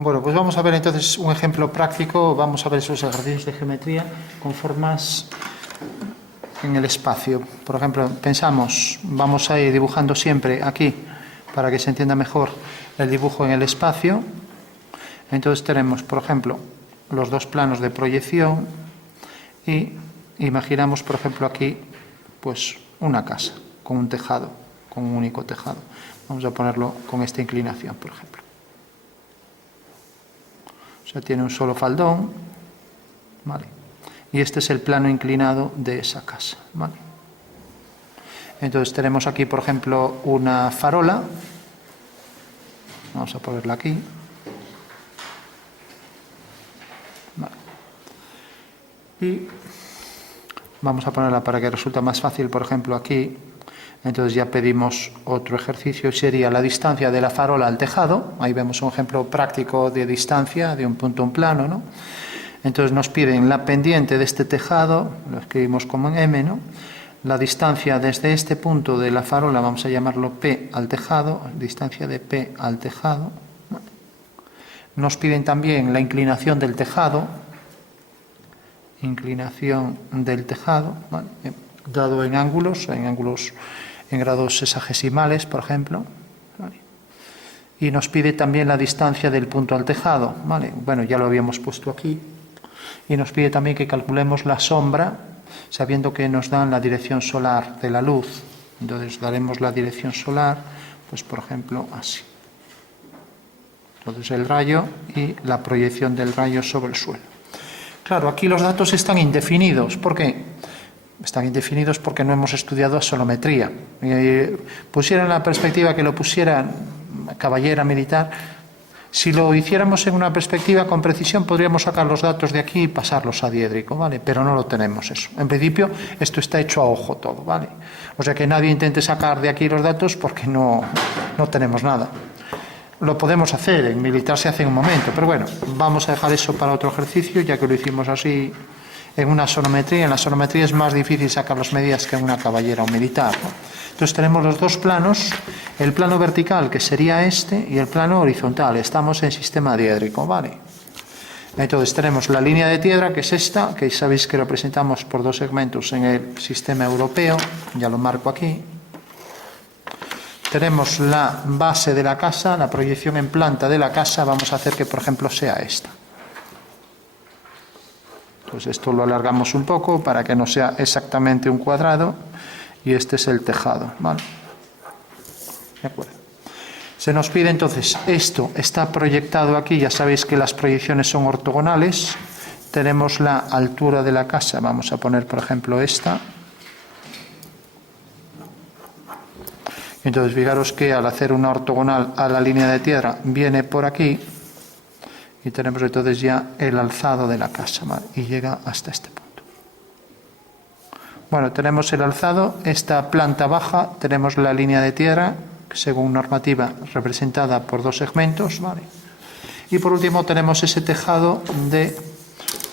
Bueno, pues vamos a ver entonces un ejemplo práctico. Vamos a ver esos ejercicios de geometría con formas en el espacio. Por ejemplo, pensamos, vamos a ir dibujando siempre aquí, para que se entienda mejor el dibujo en el espacio. Entonces tenemos, por ejemplo, los dos planos de proyección y imaginamos, por ejemplo, aquí, pues una casa con un tejado, con un único tejado. Vamos a ponerlo con esta inclinación, por ejemplo. O sea, tiene un solo faldón, ¿vale? Y este es el plano inclinado de esa casa, ¿vale? Entonces tenemos aquí, por ejemplo, una farola. Vamos a ponerla aquí. Vale. Y vamos a ponerla para que resulte más fácil, por ejemplo, aquí. Entonces ya pedimos otro ejercicio, sería la distancia de la farola al tejado. Ahí vemos un ejemplo práctico de distancia de un punto a un plano, ¿no? Entonces nos piden la pendiente de este tejado, lo escribimos como en M, ¿no? La distancia desde este punto de la farola, vamos a llamarlo P al tejado, distancia de P al tejado. Nos piden también la inclinación del tejado, ¿vale? Dado en ángulos en grados sexagesimales, por ejemplo, ¿vale? Y nos pide también la distancia del punto al tejado, ¿vale? Bueno, ya lo habíamos puesto aquí. Y nos pide también que calculemos la sombra, sabiendo que nos dan la dirección solar de la luz. Entonces daremos la dirección solar, pues por ejemplo, así. Entonces el rayo y la proyección del rayo sobre el suelo. Claro, aquí los datos están indefinidos. ¿Por qué? Están indefinidos porque no hemos estudiado axonometría. Pusieran la perspectiva que lo pusiera caballera militar. Si lo hiciéramos en una perspectiva con precisión, podríamos sacar los datos de aquí y pasarlos a diédrico, ¿vale? Pero no lo tenemos eso. En principio, esto está hecho a ojo todo, ¿vale? O sea que nadie intente sacar de aquí los datos porque no tenemos nada. Lo podemos hacer, en militar se hace en un momento, pero bueno, vamos a dejar eso para otro ejercicio, ya que lo hicimos así en una sonometría. En la sonometría es más difícil sacar las medidas que en una caballera o militar, ¿no? Entonces tenemos los dos planos, el plano vertical, que sería este, y el plano horizontal. Estamos en sistema diédrico, ¿vale? Entonces tenemos la línea de tierra, que es esta, que sabéis que representamos por dos segmentos en el sistema europeo, ya lo marco aquí. Tenemos la base de la casa, la proyección en planta de la casa, vamos a hacer que, por ejemplo, sea esta. Pues esto lo alargamos un poco para que no sea exactamente un cuadrado, y este es el tejado, ¿vale? De acuerdo. Se nos pide entonces, esto está proyectado aquí, ya sabéis que las proyecciones son ortogonales. Tenemos la altura de la casa, vamos a poner por ejemplo esta. Entonces fijaros que al hacer una ortogonal a la línea de tierra viene por aquí, y tenemos entonces ya el alzado de la casa, ¿vale? Y llega hasta este punto. Bueno, tenemos el alzado, esta planta baja, tenemos la línea de tierra, según normativa representada por dos segmentos, ¿vale? Y por último tenemos ese tejado de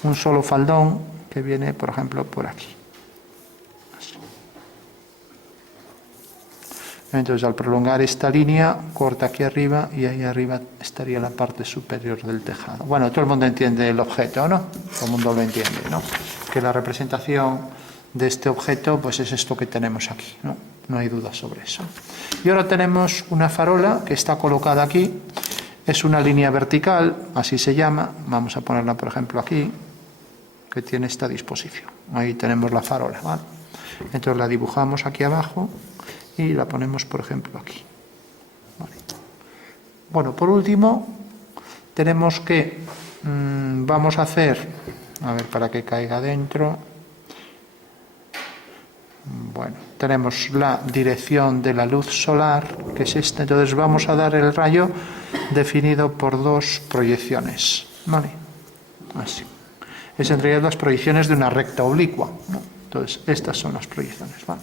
un solo faldón que viene, por ejemplo, por aquí. Así. Entonces, al prolongar esta línea, corta aquí arriba y ahí arriba estaría la parte superior del tejado. Bueno, todo el mundo entiende el objeto, ¿no? Todo el mundo lo entiende, ¿no? Que la representación de este objeto, pues es esto que tenemos aquí, ¿no? No hay duda sobre eso. Y ahora tenemos una farola que está colocada aquí, es una línea vertical, así se llama, vamos a ponerla por ejemplo aquí, que tiene esta disposición. Ahí tenemos la farola, ¿vale? Entonces la dibujamos aquí abajo y la ponemos por ejemplo aquí, ¿vale? Bueno, por último, tenemos que, vamos a hacer, a ver, para que caiga dentro. Bueno, tenemos la dirección de la luz solar, que es esta. Entonces vamos a dar el rayo definido por dos proyecciones, ¿vale? Así. Es en realidad las proyecciones de una recta oblicua, ¿no? Entonces estas son las proyecciones, ¿vale?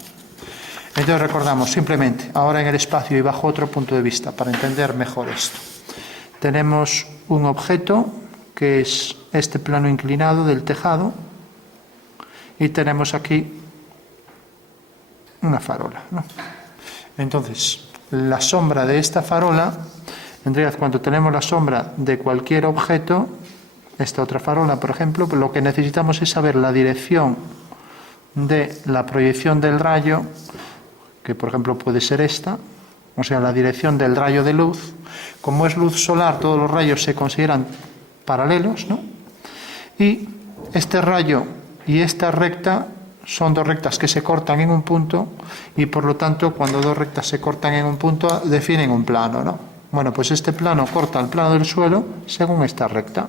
Entonces recordamos simplemente, ahora en el espacio y bajo otro punto de vista, para entender mejor esto. Tenemos un objeto, que es este plano inclinado del tejado, y tenemos aquí una farola, ¿no? Entonces, la sombra de esta farola En realidad, cuando tenemos la sombra de cualquier objeto, esta otra farola, por ejemplo, lo que necesitamos es saber la dirección de la proyección del rayo, que por ejemplo puede ser esta, o sea, la dirección del rayo de luz. Como es luz solar, todos los rayos se consideran paralelos, ¿no? Y este rayo y esta recta son dos rectas que se cortan en un punto, y por lo tanto, cuando dos rectas se cortan en un punto, definen un plano, ¿no? Bueno, pues este plano corta el plano del suelo según esta recta.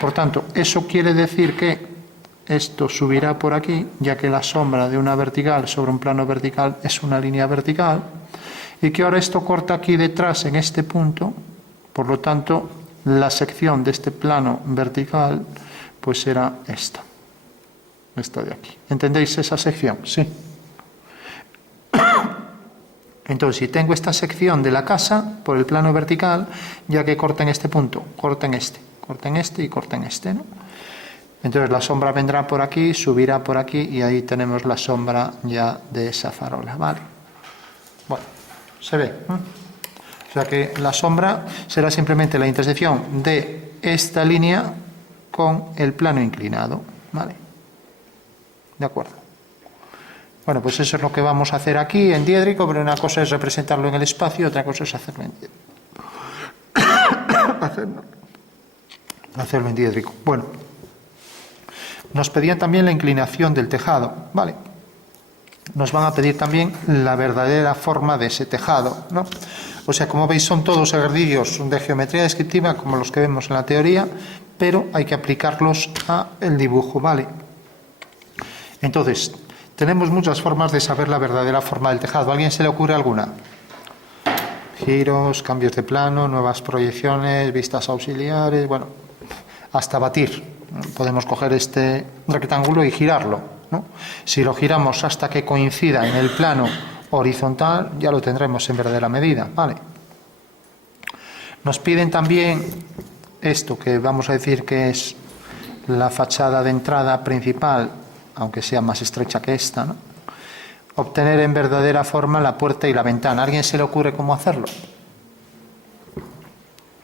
Por tanto, eso quiere decir que esto subirá por aquí, ya que la sombra de una vertical sobre un plano vertical es una línea vertical, y que ahora esto corta aquí detrás en este punto. Por lo tanto, la sección de este plano vertical pues será esta de aquí. ¿Entendéis esa sección? Sí. Entonces, si tengo esta sección de la casa por el plano vertical, ya que corta en este punto, corta en este y corta en este, ¿no? Entonces la sombra vendrá por aquí, subirá por aquí, y ahí tenemos la sombra ya de esa farola, ¿vale? Bueno, se ve, ¿eh? O sea que la sombra será simplemente la intersección de esta línea con el plano inclinado, ¿vale? De acuerdo. Bueno, pues eso es lo que vamos a hacer aquí en diédrico, pero una cosa es representarlo en el espacio, otra cosa es hacerlo en diédrico. Hacerlo en diédrico. Bueno, nos pedían también la inclinación del tejado, ¿vale? Nos van a pedir también la verdadera forma de ese tejado, ¿no? O sea, como veis, son todos ejercicios de geometría descriptiva, como los que vemos en la teoría, pero hay que aplicarlos al dibujo, ¿vale? Entonces, tenemos muchas formas de saber la verdadera forma del tejado. ¿A alguien se le ocurre alguna? Giros, cambios de plano, nuevas proyecciones, vistas auxiliares, bueno, hasta batir. Podemos coger este rectángulo y girarlo, ¿no? Si lo giramos hasta que coincida en el plano horizontal, ya lo tendremos en verdadera medida, ¿vale? Nos piden también esto, que vamos a decir que es la fachada de entrada principal, aunque sea más estrecha que esta, ¿no? Obtener en verdadera forma la puerta y la ventana. ¿A alguien se le ocurre cómo hacerlo?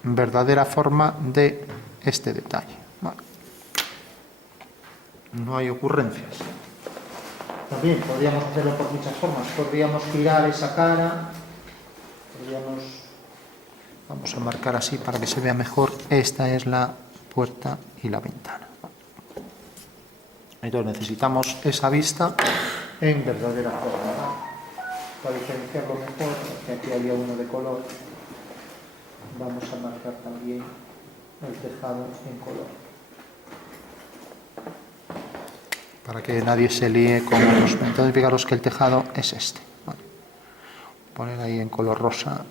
En verdadera forma de este detalle. Vale. No hay ocurrencias. También podríamos hacerlo por muchas formas. Podríamos girar esa cara. Vamos a marcar así para que se vea mejor. Esta es la puerta y la ventana. Entonces necesitamos esa vista en verdadera forma. Para diferenciarlo mejor, que aquí había uno de color, vamos a marcar también el tejado en color. Para que nadie se líe con los... Entonces fijaros que el tejado es este. Vale. Poner ahí en color rosa,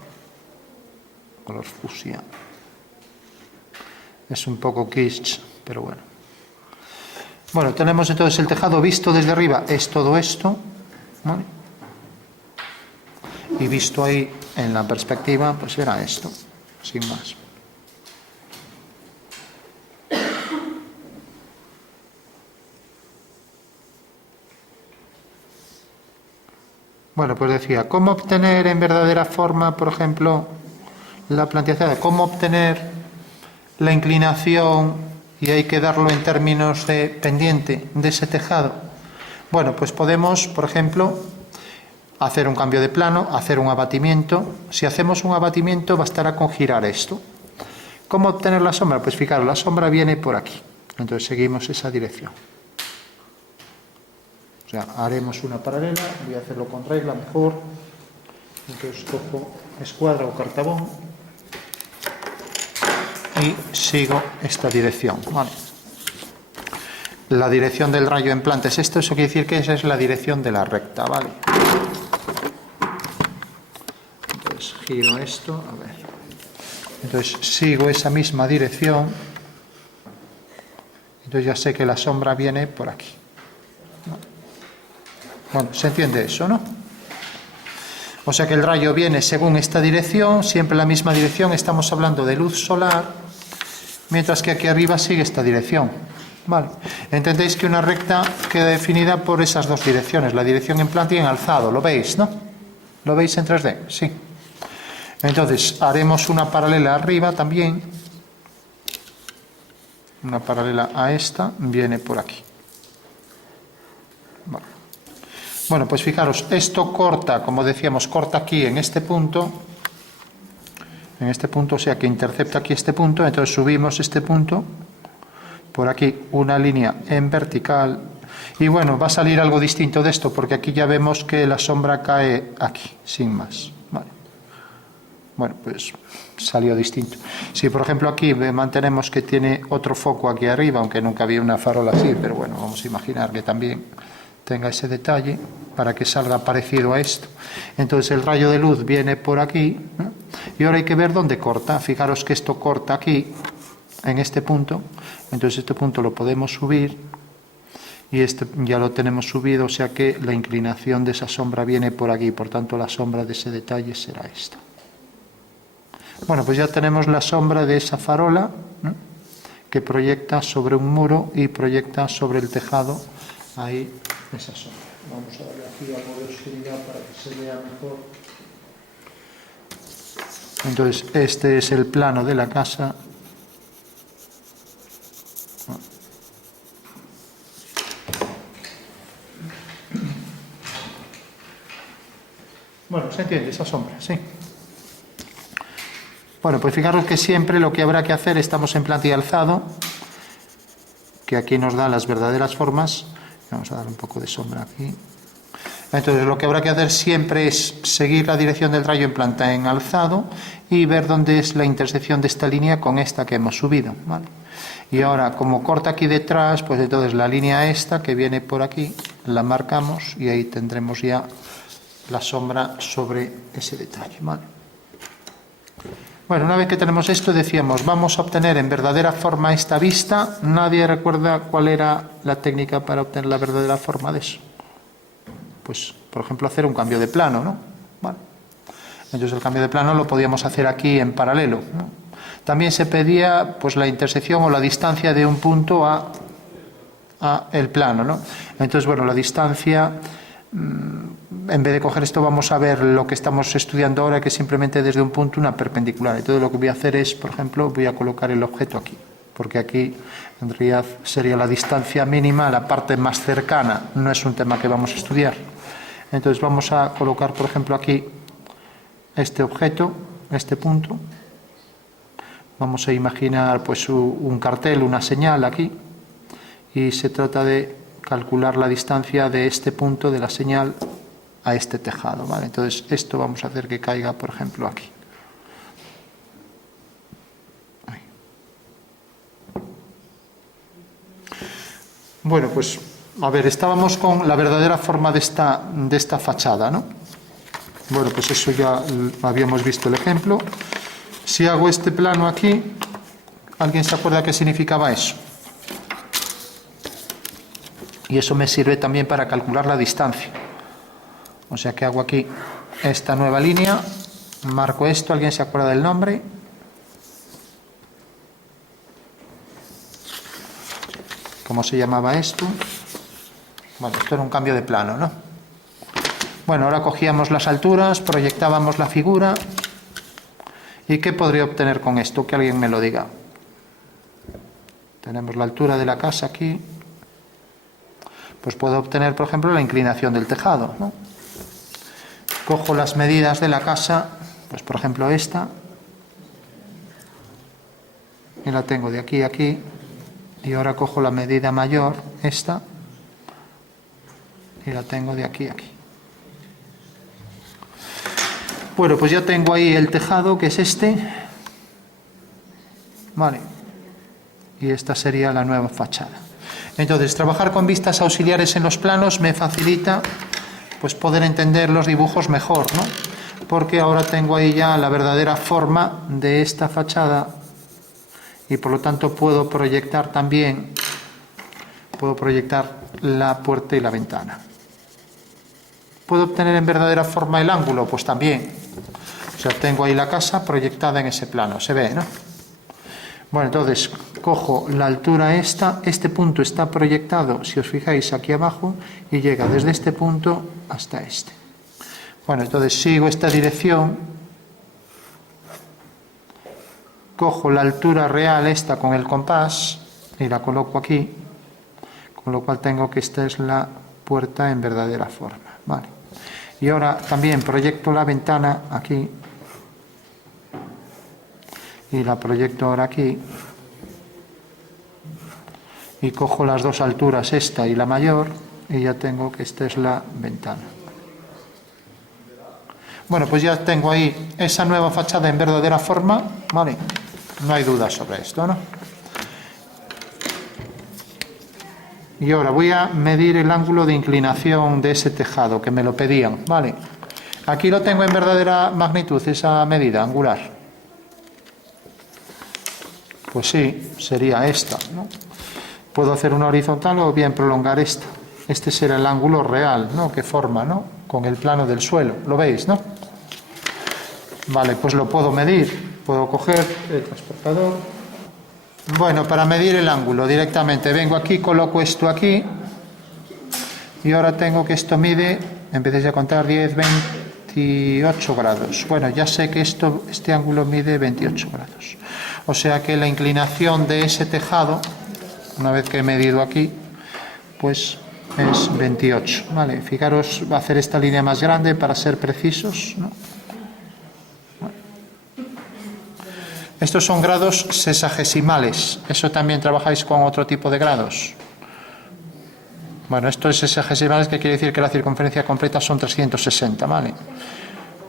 color fucsia. Es un poco kitsch, pero bueno. Bueno, tenemos entonces el tejado visto desde arriba, es todo esto, ¿vale? Y visto ahí en la perspectiva, pues era esto, sin más. Bueno, pues decía, ¿cómo obtener en verdadera forma, por ejemplo, la planteación? ¿Cómo obtener la inclinación? Y hay que darlo en términos de pendiente de ese tejado. Bueno, pues podemos, por ejemplo, hacer un cambio de plano, hacer un abatimiento. Si hacemos un abatimiento, bastará con girar esto. ¿Cómo obtener la sombra? Pues fijaros, la sombra viene por aquí. Entonces seguimos esa dirección. O sea, haremos una paralela, voy a hacerlo con regla mejor. Entonces cojo escuadra o cartabón y sigo esta dirección, ¿vale? La dirección del rayo en planta es esto, eso quiere decir que esa es la dirección de la recta, ¿vale? Entonces giro esto, a ver. Entonces sigo esa misma dirección. Entonces ya sé que la sombra viene por aquí. Bueno, ¿se entiende eso, no? O sea que el rayo viene según esta dirección, siempre la misma dirección, estamos hablando de luz solar, mientras que aquí arriba sigue esta dirección. Vale. Entendéis que una recta queda definida por esas dos direcciones, la dirección en planta y en alzado, ¿lo veis, no? ¿Lo veis en 3D? Sí. Entonces haremos una paralela arriba también, una paralela a esta, viene por aquí. Bueno, pues fijaros, esto corta, como decíamos, corta aquí en este punto, o sea que intercepta aquí este punto, entonces subimos este punto, por aquí una línea en vertical, y bueno, va a salir algo distinto de esto, porque aquí ya vemos que la sombra cae aquí, sin más. Vale. Bueno, pues salió distinto. Si por ejemplo aquí mantenemos que tiene otro foco aquí arriba, aunque nunca había una farola así, pero bueno, vamos a imaginar que también tenga ese detalle para que salga parecido a esto. Entonces el rayo de luz viene por aquí, ¿no? Y ahora hay que ver dónde corta. Fijaros que esto corta aquí, en este punto. Entonces este punto lo podemos subir y este ya lo tenemos subido, o sea que la inclinación de esa sombra viene por aquí, por tanto la sombra de ese detalle será esta. Bueno, pues ya tenemos la sombra de esa farola, ¿no?, que proyecta sobre un muro y proyecta sobre el tejado ahí esa sombra. Vamos a darle aquí algo de oscuridad para que se vea mejor. Entonces este es el plano de la casa. Bueno, ¿se entiende esa sombra? Sí. Bueno, pues fijaros que siempre lo que habrá que hacer, estamos en planta y alzado, que aquí nos da las verdaderas formas. Vamos a dar un poco de sombra aquí. Entonces lo que habrá que hacer siempre es seguir la dirección del rayo en planta en alzado y ver dónde es la intersección de esta línea con esta que hemos subido, ¿vale? Y ahora, como corta aquí detrás, pues entonces la línea esta que viene por aquí, la marcamos y ahí tendremos ya la sombra sobre ese detalle, ¿vale? Bueno, una vez que tenemos esto, decíamos, vamos a obtener en verdadera forma esta vista. ¿Nadie recuerda cuál era la técnica para obtener la verdadera forma de eso? Pues, por ejemplo, hacer un cambio de plano, ¿no? Vale. Entonces el cambio de plano lo podíamos hacer aquí en paralelo, ¿no? También se pedía pues la intersección o la distancia de un punto a el plano, ¿no? Entonces, bueno, la distancia, en vez de coger esto, vamos a ver lo que estamos estudiando ahora, que es simplemente desde un punto una perpendicular. Entonces lo que voy a hacer es, por ejemplo, voy a colocar el objeto aquí, porque aquí en realidad sería la distancia mínima, la parte más cercana, no es un tema que vamos a estudiar. Entonces vamos a colocar, por ejemplo, aquí este objeto, este punto. Vamos a imaginar pues un cartel, una señal aquí, y se trata de calcular la distancia de este punto de la señal a este tejado, ¿vale? Entonces esto vamos a hacer que caiga, por ejemplo, aquí. Ahí. Bueno, pues a ver, estábamos con la verdadera forma de esta fachada, ¿no? Bueno, pues eso ya habíamos visto el ejemplo. Si hago este plano aquí, ¿alguien se acuerda qué significaba eso? Y eso me sirve también para calcular la distancia. O sea que hago aquí esta nueva línea, marco esto. ¿Alguien se acuerda del nombre? ¿Cómo se llamaba esto? Bueno, esto era un cambio de plano, ¿no? Bueno, ahora cogíamos las alturas, proyectábamos la figura. ¿Y qué podría obtener con esto? Que alguien me lo diga. Tenemos la altura de la casa aquí. Pues puedo obtener, por ejemplo, la inclinación del tejado, ¿no? Cojo las medidas de la casa, pues por ejemplo esta, y la tengo de aquí a aquí, y ahora cojo la medida mayor, esta, y la tengo de aquí a aquí. Bueno, pues ya tengo ahí el tejado, que es este, vale, y esta sería la nueva fachada. Entonces, trabajar con vistas auxiliares en los planos me facilita pues poder entender los dibujos mejor, ¿no? Porque ahora tengo ahí ya la verdadera forma de esta fachada y por lo tanto puedo proyectar también, la puerta y la ventana. ¿Puedo obtener en verdadera forma el ángulo? Pues también. O sea, tengo ahí la casa proyectada en ese plano, se ve, ¿no? Bueno, entonces cojo la altura esta, este punto está proyectado, si os fijáis aquí abajo, y llega desde este punto hasta este. Bueno, entonces sigo esta dirección cojo la altura real esta con el compás y la coloco aquí, con lo cual tengo que esta es la puerta en verdadera forma, ¿vale? Y ahora también proyecto la ventana aquí y la proyecto ahora aquí y cojo las dos alturas, esta y la mayor, y ya tengo que esta es la ventana. Bueno, pues ya tengo ahí esa nueva fachada en verdadera forma, ¿vale? No hay duda sobre esto, ¿no? Y ahora voy a medir el ángulo de inclinación de ese tejado, que me lo pedían, ¿vale? Aquí lo tengo en verdadera magnitud, esa medida angular. Pues sí, sería esta, ¿no? Puedo hacer una horizontal o bien prolongar esta. Este será el ángulo real, ¿no?, que forma, ¿no?, con el plano del suelo. ¿Lo veis, no? Vale, pues lo puedo medir. Puedo coger el transportador. Bueno, para medir el ángulo directamente vengo aquí, coloco esto aquí y ahora tengo que esto mide, empecéis a contar, 10, 28 grados. Bueno, ya sé que este ángulo mide 28 grados. O sea que la inclinación de ese tejado, una vez que he medido aquí, pues es 28. Vale, fijaros, va a hacer esta línea más grande para ser precisos, ¿no? Estos son grados sexagesimales. ¿Eso también trabajáis con otro tipo de grados? Bueno, esto es sexagesimales, que quiere decir que la circunferencia completa son 360, ¿vale?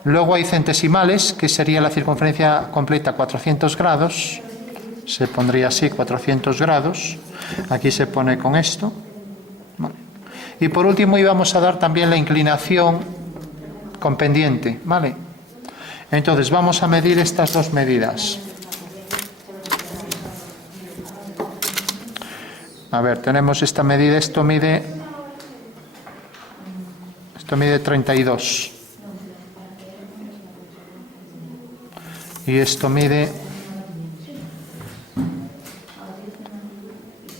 Luego hay centesimales, que sería la circunferencia completa 400 grados. Se pondría así, 400 grados. Aquí se pone con esto. Vale. Y por último íbamos a dar también la inclinación con pendiente, ¿vale? Entonces vamos a medir estas dos medidas. A ver, tenemos esta medida, esto mide 32. Y esto mide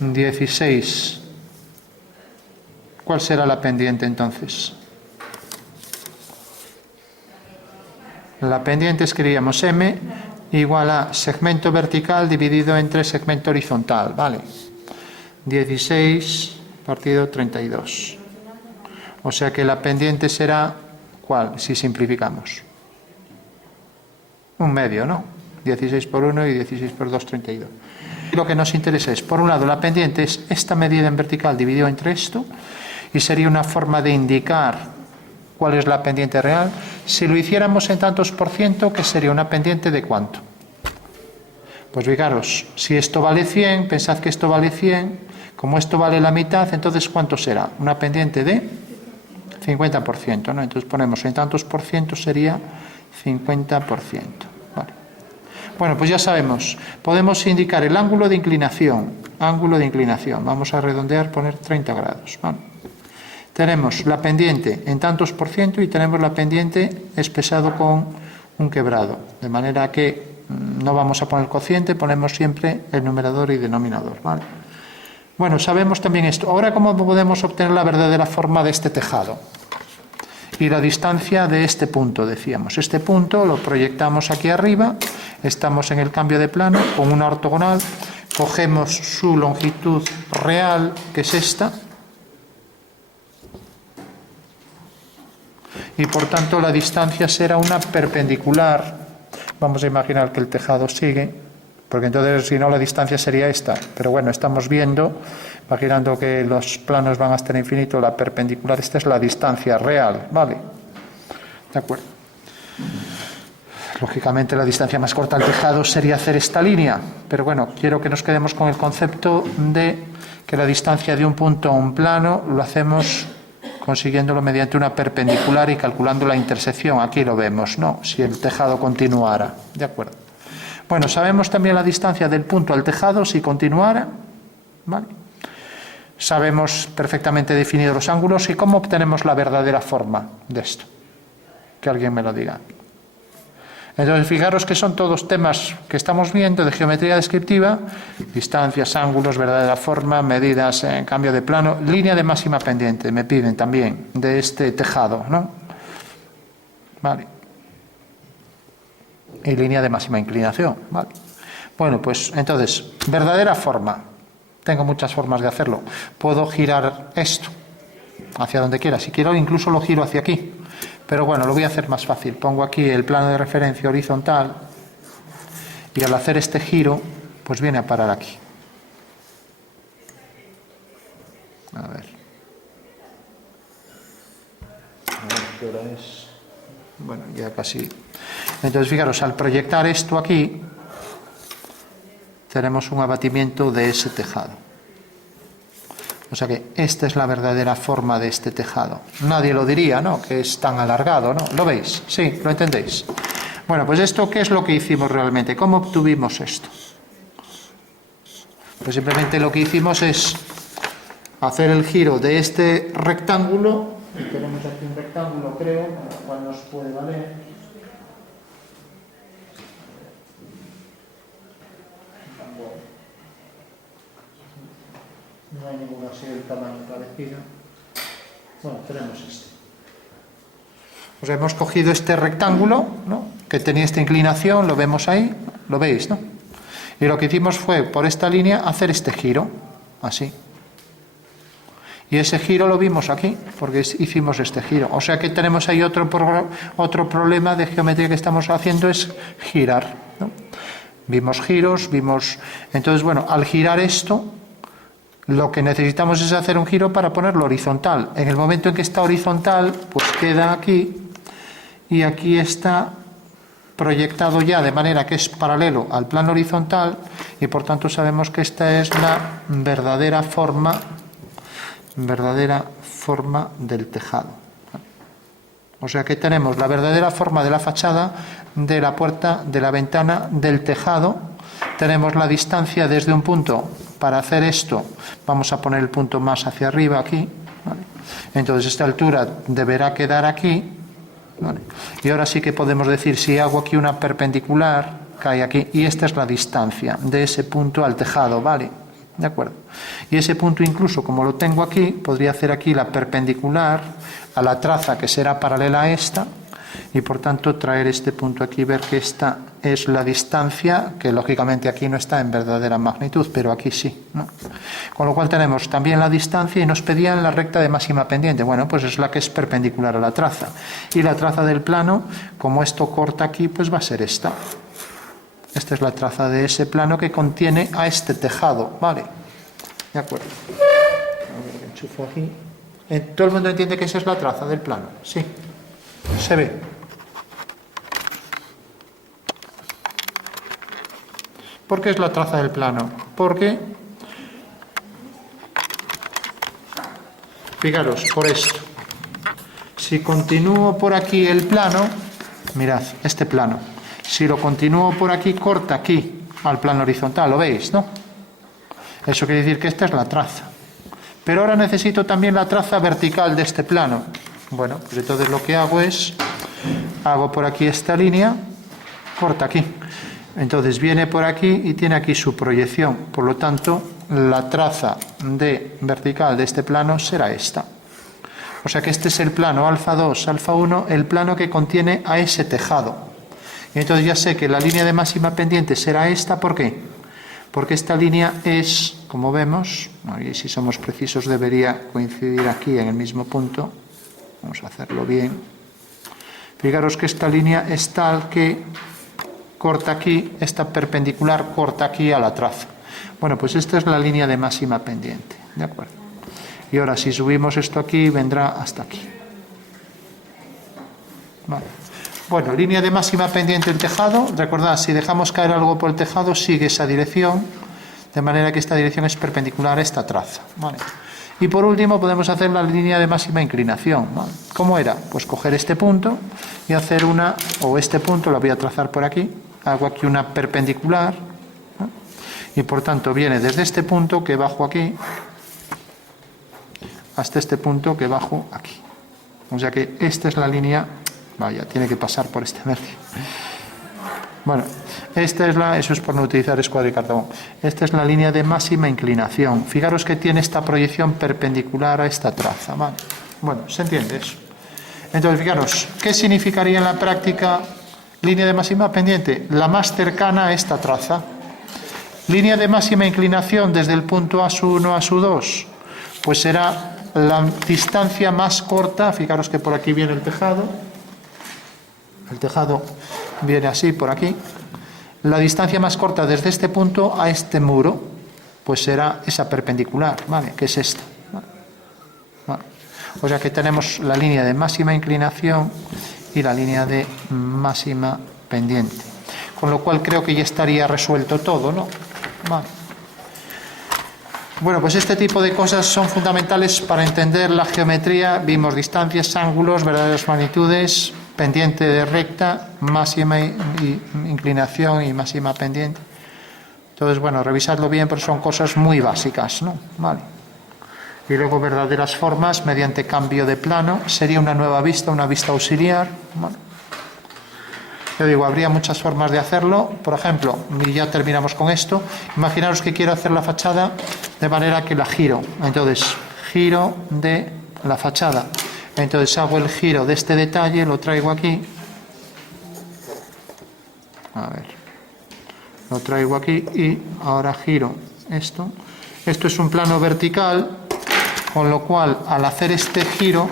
16. ¿Cuál será la pendiente entonces? La pendiente escribíamos M igual a segmento vertical dividido entre segmento horizontal, ¿vale? 16 partido 32. O sea que la pendiente será, ¿cuál? Si simplificamos. Un medio, ¿no? 16 por 1 y 16 por 2, 32. Lo que nos interesa es, por un lado, la pendiente es esta medida en vertical dividido entre esto, y sería una forma de indicar cuál es la pendiente real. Si lo hiciéramos en tantos por ciento, ¿qué sería una pendiente de cuánto? Pues fijaros, si esto vale 100, pensad que esto vale 100, como esto vale la mitad, entonces ¿cuánto será? Una pendiente de 50%, ¿no? Entonces ponemos en tantos por ciento, sería 50%. Vale. Bueno, pues ya sabemos, podemos indicar el ángulo de inclinación. Vamos a redondear, poner 30 grados. ¿Vale? Tenemos la pendiente en tantos por ciento y tenemos la pendiente espesado con un quebrado. De manera que no vamos a poner cociente, ponemos siempre el numerador y denominador. ¿Vale? Bueno, sabemos también esto. Ahora, ¿cómo podemos obtener la verdadera forma de este tejado? Y la distancia de este punto, decíamos. Este punto lo proyectamos aquí arriba, estamos en el cambio de plano con una ortogonal, cogemos su longitud real, que es esta, y por tanto la distancia será una perpendicular. Vamos a imaginar que el tejado sigue, porque entonces si no la distancia sería esta, pero bueno, estamos viendo, imaginando que los planos van hasta el infinito, la perpendicular, esta es la distancia real, ¿vale? De acuerdo. Lógicamente la distancia más corta al tejado sería hacer esta línea, pero bueno, quiero que nos quedemos con el concepto de que la distancia de un punto a un plano lo hacemos consiguiéndolo mediante una perpendicular y calculando la intersección. Aquí lo vemos, ¿no? Si el tejado continuara, ¿de acuerdo? Bueno, sabemos también la distancia del punto al tejado si continuara, ¿vale? Sabemos perfectamente definidos los ángulos y cómo obtenemos la verdadera forma de esto. Que alguien me lo diga. Entonces, fijaros que son todos temas que estamos viendo de geometría descriptiva: distancias, ángulos, verdadera forma, medidas en cambio de plano, línea de máxima pendiente, me piden también, de este tejado, ¿no? Vale. Y línea de máxima inclinación, ¿vale? Bueno, pues entonces, verdadera forma. Tengo muchas formas de hacerlo. Puedo girar esto hacia donde quiera. Si quiero, incluso lo giro hacia aquí. Pero bueno, lo voy a hacer más fácil. Pongo aquí el plano de referencia horizontal y al hacer este giro, pues viene a parar aquí. A ver qué hora es. Bueno, ya casi. Entonces, fijaros, al proyectar esto aquí, tenemos un abatimiento de ese tejado. O sea que esta es la verdadera forma de este tejado. Nadie lo diría, ¿no?, que es tan alargado, ¿no? ¿Lo veis? Sí, ¿lo entendéis? Bueno, pues esto, ¿qué es lo que hicimos realmente? ¿Cómo obtuvimos esto? Pues simplemente lo que hicimos es hacer el giro de este rectángulo. Y tenemos aquí un rectángulo, creo, para el cual nos puede valer. No hay ninguno así del tamaño parecido. Bueno, tenemos este. O sea, hemos cogido este rectángulo, ¿no?, que tenía esta inclinación, lo vemos ahí, lo veis, ¿no? Y lo que hicimos fue, por esta línea, hacer este giro, así. Y ese giro lo vimos aquí, porque hicimos este giro. O sea que tenemos ahí otro problema de geometría que estamos haciendo, es girar, ¿no? Vimos giros, vimos... Entonces, bueno, al girar esto, lo que necesitamos es hacer un giro para ponerlo horizontal. En el momento en que está horizontal, pues queda aquí, y aquí está proyectado ya de manera que es paralelo al plano horizontal, y por tanto sabemos que esta es la verdadera forma del tejado. O sea que tenemos la verdadera forma de la fachada, de la puerta, de la ventana, del tejado. Tenemos la distancia desde un punto. Para hacer esto vamos a poner el punto más hacia arriba aquí, ¿vale? Entonces esta altura deberá quedar aquí, ¿vale? Y ahora sí que podemos decir, si hago aquí una perpendicular, cae aquí, y esta es la distancia de ese punto al tejado, ¿vale? ¿De acuerdo? Y ese punto, incluso como lo tengo aquí, podría hacer aquí la perpendicular a la traza que será paralela a esta, y por tanto traer este punto aquí, ver que esta es la distancia, que lógicamente aquí no está en verdadera magnitud, pero aquí sí, ¿no? Con lo cual tenemos también la distancia, y nos pedían la recta de máxima pendiente. Bueno, pues es la que es perpendicular a la traza. Y la traza del plano, como esto corta aquí, pues va a ser esta. Esta es la traza de ese plano que contiene a este tejado, ¿vale? De acuerdo. A ver, enchufo aquí. ¿Todo el mundo entiende que esa es la traza del plano? Sí. Se ve. ¿Por qué es la traza del plano? Porque, fijaros, por esto. Si continúo por aquí el plano, mirad, este plano. Si lo continúo por aquí, corta aquí al plano horizontal, ¿lo veis, no? Eso quiere decir que esta es la traza. Pero ahora necesito también la traza vertical de este plano. Bueno, pues entonces lo que hago es, hago por aquí esta línea, corta aquí. Entonces viene por aquí y tiene aquí su proyección. Por lo tanto, la traza vertical de este plano será esta. O sea que este es el plano alfa 2, alfa 1, el plano que contiene a ese tejado. Y entonces ya sé que la línea de máxima pendiente será esta. ¿Por qué? Porque esta línea es, como vemos, y si somos precisos debería coincidir aquí en el mismo punto. Vamos a hacerlo bien. Fijaros que esta línea es tal que corta aquí, esta perpendicular corta aquí a la traza. Bueno, pues esta es la línea de máxima pendiente, ¿de acuerdo? Y ahora si subimos esto aquí, vendrá hasta aquí. Vale. Bueno, línea de máxima pendiente el tejado. Recordad, si dejamos caer algo por el tejado, sigue esa dirección, de manera que esta dirección es perpendicular a esta traza, ¿vale? Y por último podemos hacer la línea de máxima inclinación, ¿vale? ¿Cómo era? Pues coger este punto y hacer una, o este punto lo voy a trazar por aquí, hago aquí una perpendicular, ¿no? Y por tanto viene desde este punto que bajo aquí hasta este punto que bajo aquí. O sea que esta es la línea, vaya, tiene que pasar por este medio. Bueno, esta es eso es por no utilizar escuadra y cartabón. Esta es la línea de máxima inclinación. Fijaros que tiene esta proyección perpendicular a esta traza, ¿vale? Bueno, ¿se entiende eso? Entonces, fijaros, ¿qué significaría en la práctica línea de máxima pendiente? La más cercana a esta traza. Línea de máxima inclinación desde el punto A1 a A2, pues será la distancia más corta. Fijaros que por aquí viene el tejado viene así por aquí. La distancia más corta desde este punto a este muro, pues será esa perpendicular, ¿vale? Que es esta. ¿Vale? O sea que tenemos la línea de máxima inclinación y la línea de máxima pendiente. Con lo cual creo que ya estaría resuelto todo, ¿no? Vale. Bueno, pues este tipo de cosas son fundamentales para entender la geometría. Vimos distancias, ángulos, verdaderas magnitudes, pendiente de recta, máxima inclinación y máxima pendiente. Entonces, bueno, revisadlo bien, pero son cosas muy básicas, ¿no? Vale. Y luego verdaderas formas mediante cambio de plano. Sería una nueva vista, una vista auxiliar. Bueno, yo digo, habría muchas formas de hacerlo. Por ejemplo, y ya terminamos con esto, imaginaros que quiero hacer la fachada de manera que la giro. Entonces, giro de la fachada. Entonces hago el giro de este detalle, lo traigo aquí. A ver. Lo traigo aquí y ahora giro esto. Esto es un plano vertical, con lo cual al hacer este giro,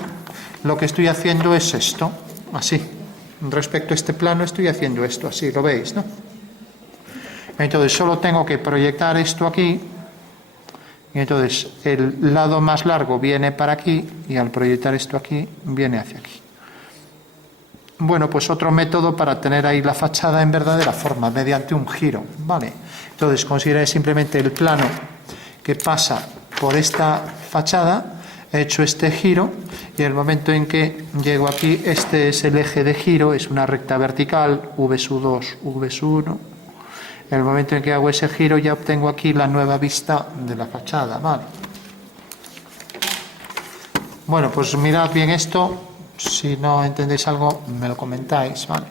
lo que estoy haciendo es esto, así. Respecto a este plano estoy haciendo esto, así, lo veis, ¿no? Entonces solo tengo que proyectar esto aquí, y entonces el lado más largo viene para aquí, y al proyectar esto aquí, viene hacia aquí. Bueno, pues otro método para tener ahí la fachada en verdadera forma, mediante un giro, ¿vale? Entonces consideré simplemente el plano que pasa por esta fachada, he hecho este giro, y en el momento en que llego aquí, este es el eje de giro, es una recta vertical, V2, V1. En el momento en que hago ese giro ya obtengo aquí la nueva vista de la fachada, ¿vale? Bueno, pues mirad bien esto, si no entendéis algo me lo comentáis, ¿vale?